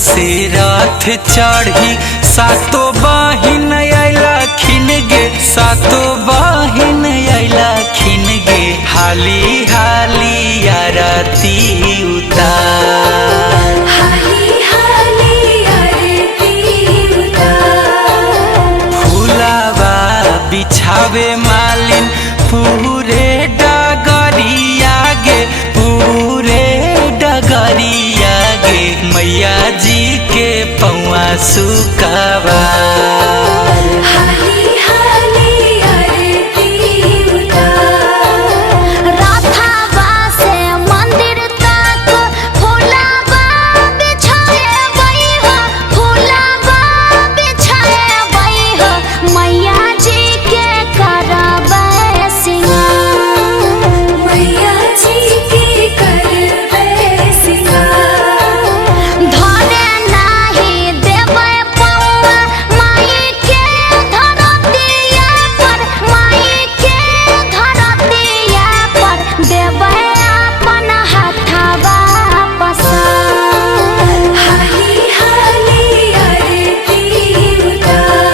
से रथ चढ़ी सातो बहिन अइलखिन गे, सातो बहिन अइलखिन गे, हाली हाली आरती उतार, हाली हाली आरती उतार। फूलावा बिछावे मालिन पूरे डगरिया गे, पूरे डगरिया गे, मैया जी के पौआ सुकावा, हाली हाली आरती उतार। राधावा से मंदिर तक फूलावा बिछाए बई हो, फूलावा बिछाए बई हो, मैया जी के करबै सिंगार, मैया जी के करबै सिंगार। धरे नाही देबै पौआ माई के धरतिया पर, माई के धरतिया पर, देबै अपन हाथवा पसार, हाली हाली आरती उतार।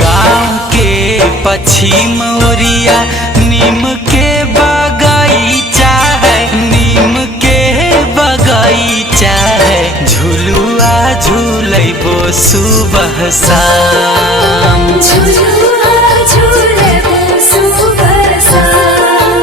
गाँव के पश्चिम ओरिया नीम के बगीचा है, नीम के बगीचा है, झुलुआ झूलैबो सुबह शाम, झुलुआ झुलबो सुबह शाम।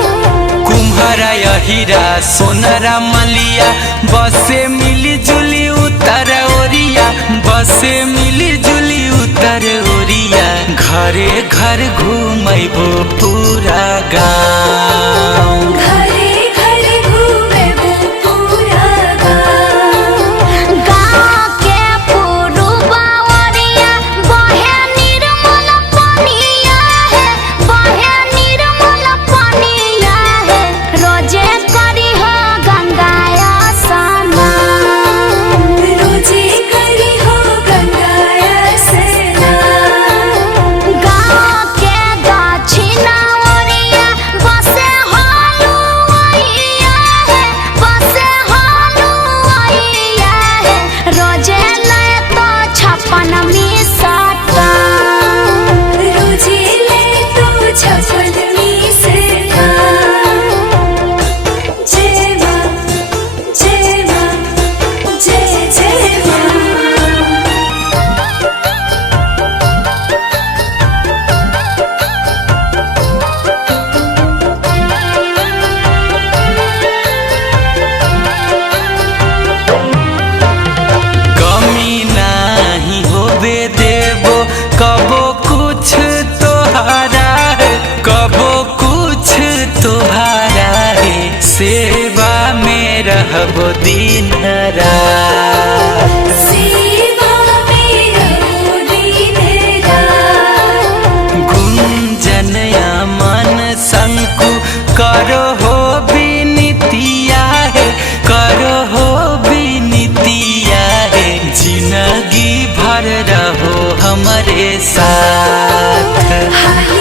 कुम्हरा हीरा सोनरा मलिया बसे मिली जुली उतर ओरिया, बसे मिली जुली उतर ओरिया, घरे घर घूमैबो पूरा गाँव, घरे घरे घूमेबो पूरा गाँव। गाँव के पुरुबा ओरिया बहे निर्मल पनिया है, बहे निर्मल पनिया है, रोजे करी हो गंगाया स्नान, रोजे करी हो गंगाया स्नान। गाँव के दक्षिणा ओरिया बसे हलुआइया है, बसे हलुआइया है, रोजे ले तो 56 मिसटा, रोजे ले तो 56 मिसटा। जय माँ, जय माँ, जय जय माँ। कमी नाही होबे देबो कबो कुछ तोहारा है, कबो कुछ तोहारा है, सेवा में रहबो दिन रात, सेवा में रहो दिन रात। गुंजनया मन शंकु करो हो विनतिया है, करो हो विनतिया है, जिंदगी भर रहो हमरे साथ, हाली